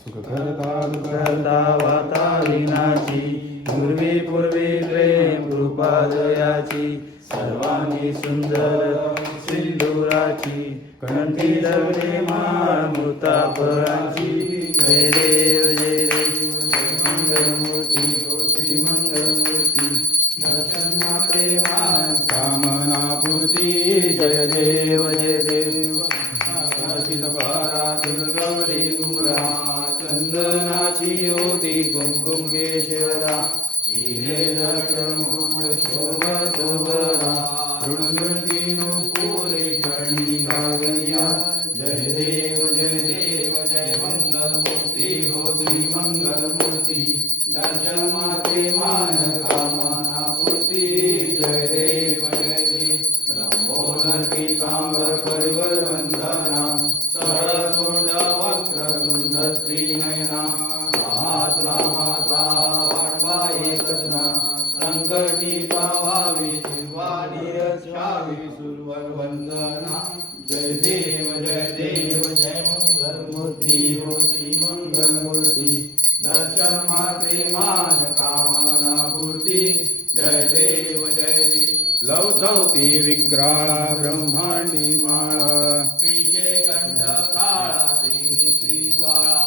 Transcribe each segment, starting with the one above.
सुखकर्ता दुःखहर्ता वाताविनाची पूर्वी पूर्वी प्रेम कृपा जयाची सर्वांनी सुंदर सिंदुराची कंठी धरले माळ मृता फळाची जय देव जय देव जय मंगलमूर्ती श्री मंगलमूर्ती दर्शन मात्रे मान कामना पूर्ती जय देव जय देव गौरी गुमरा चंदनाची होती कुमकुम केशरा हिरे जटमुळ शोभरा ऋणकी नुपुरे कर्णी गागरिया जय देव जय मंगलमूर्ती हो श्री मंगलमूर्ती दर्शन माते मान कामना पूर्ती जय देव लंबोदर पीतांबर परिवर वंदना सरसुंड वक्रतुंड श्रीनयना महात्रा माता वाटवा एकजना संकटी पावावी शिवानी रचावी सुरवर वंदना जय देव जय मंगलमूर्ती हो श्री मंगलमूर्ती दर्शन मात्रे मान कामना पूर्ती जय देव लवथवती विक्राळा ब्रह्मांडी माळा विजय कंठ काळा श्री ज्वाळा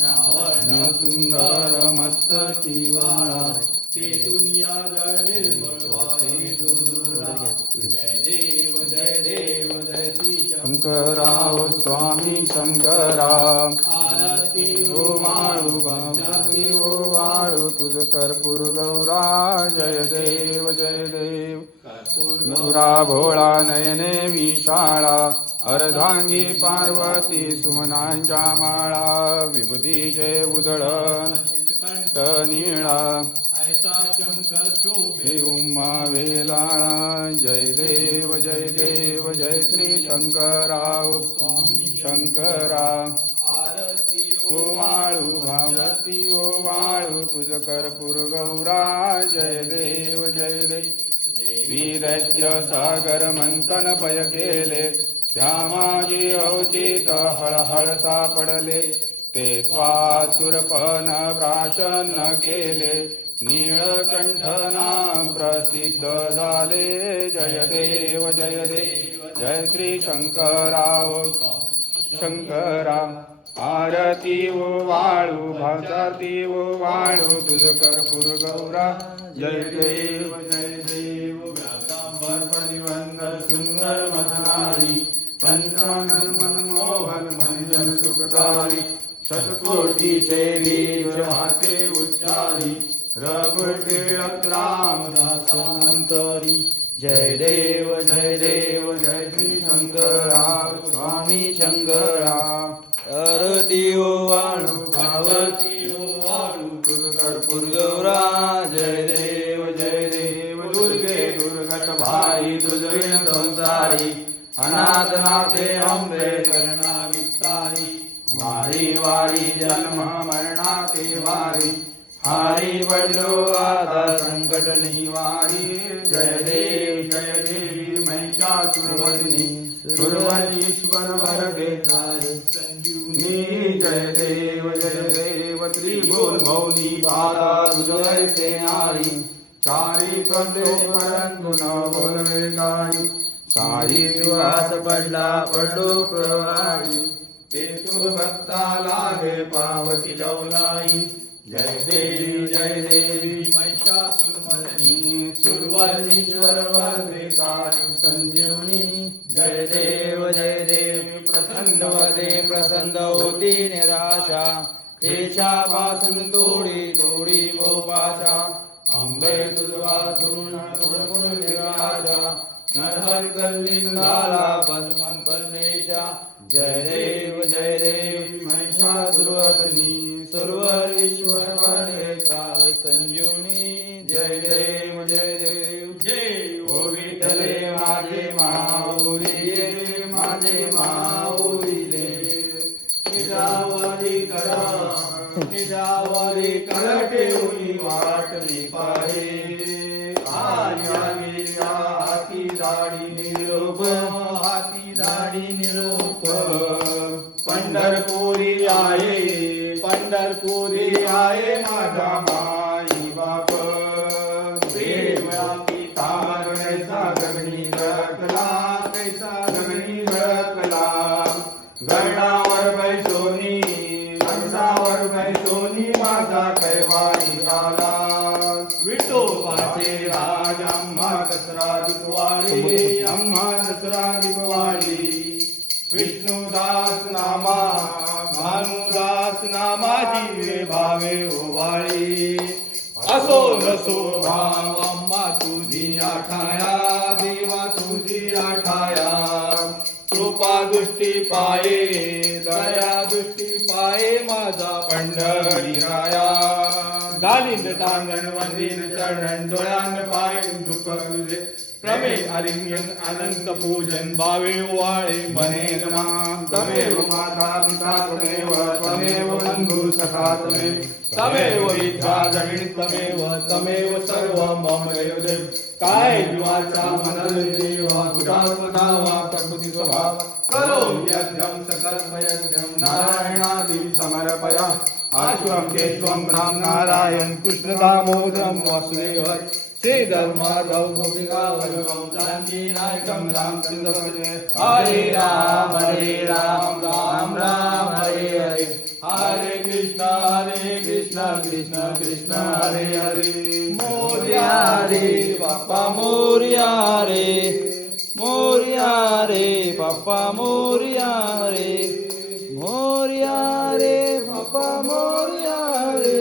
नावर्ण सुंदर मस्तकी वाळा ते दुनिया निर्मळ वाहे दुर्दुरा जय देव जय श्री शंकराव स्वामी शंकरा आरती हो माळू भक्ती हो वाळू तुझ कर्पूर गौरा जय देव नुरा भोळा नयने विशाळा अर्धांगी पार्वती सुमनांच्या माळा विभूतीचे उधळण कंठ निळा ऐसा शंकर शोभे उमा वेलाळा जय देव जय श्री शंकराव स्वामी शंकरा आरती ओ वाळू भागवती ओ वाळू तुझ कर्पूर गौरा जय देव देवी दैत्य सागर मंथन पय केले त्या माझी अवचित हळहळ सापडले ते स्वासुरपन प्राशन केले नीळकंठ नाम प्रसिद्ध झाले जय देव जय श्री शंकराव शंकरा आरती ओ वाळू भासारती ओ वाळू तुझ कर्पूर गौरा जय देव व्यासांबर परिवंदर सुंदर मधुरारी पंचानन मनमोहन मंजन सुखकारी शतकोटीचे वीर वाटे उच्चारी रघुटिळक रामदासांतरी जय देव जय श्री शंकराव स्वामी शंकरा आरती ओ वाळू भावती ओ वाळू तुझ कर्पूर गौरा जय देव दुर्गे दुर्गत भाई तुझे संसारी अनाथ नाथे अंबे करुणा विस्तारी वारी वारी जन्म मरणाते वारी हारी वडलो आता संकट निवारी जय देवी महिषासुरमर्दिनी सुरवरीश्वर वरदे संजीवनी जय देव त्रिभुवन भौनी बाला हृदय से नारी चारी कंदे परंतु न बोलवे काही काही दिवस पडलो प्रवाही ते तू भक्ता लागे पावती लवलाई जय देवी महिषासुरमर्दिनी सुरवरीश्वर वरदे संजीवनी जय देव प्रसन्न वदे प्रसन्न होती निराशा देशापासून थोडी भोपाशा अंबे तुझवा तोडून निराशा नरहर कलिंगाला पद्मन परमेशा जय देव महिषासुरमर्दिनी सुरवरीश्वर वरदे संजीवनी जय देव जय ओ विठ्ठले माझे माऊलीले निजावरी करा ठेवली वाटली पाहे हाती दाढी निरोप पंढरपुरी आहे पंढरपुरी आहे माझा माई बाप प्रेम तार कैसा गगनी रखला कैसा गगनी रखला गडावर बैसोनी कंसावर बैसोनी माझा कैवारी आला विठोबाचे राज अम्मा दसरा दीपवाळी अम्मा दसरा दीपवाळी विष्णुदास नामा भानुदास नामा दिवे भावे ओवाळी असो नसो भाव अम्मा तुझी आठाया देवा तुझी आठाया कृपा दृष्टी पाये दया दृष्टी पाये माझा पंढरी राया गालिंद टांगण वंदीन चरण डोळ्यान पाय दुःख तुझे प्रमे आलिंगन अनंत पूजन भावे वाळे मने नमाम तमेव माता पिता त्वमेव बंधु सखा तमेव विद्या जगणी तमेव सर्व मम देव काय जीवाचा मनल जीव कुटात्मता वा प्रकृती स्वभाव करो यज्ञम सकल यज्ञम नारायणादि समर्पया आश्वम केशवम राम नारायण कृष्ण दामोदरम वासुदेव श्रीधर माधव गोपिका वल्लभम जानकी नायकम रामचंद्र हरे राम राम राम हरे हरे हरे कृष्ण कृष्ण कृष्ण हरे हरे मोरया रे बाप्पा मोरया रे बाप्पा मोरया रे बाप्पा मोरया रे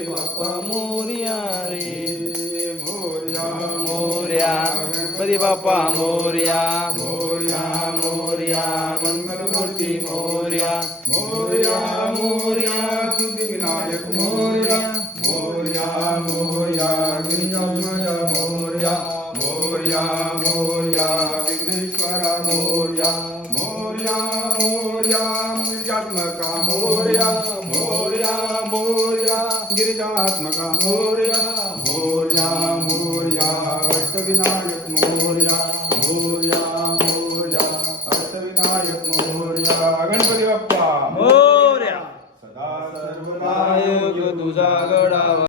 बाप्पा मोरया गणपती बाप्पा मोरया मंगलमूर्ती मोरया सिद्धी विनायक मोरया गिरिजामय मोरया विघ्नेश्वरा मोरया गिरिजात्मका मोरया गिरिजात्मका मोरया अष्टविनायक मोरया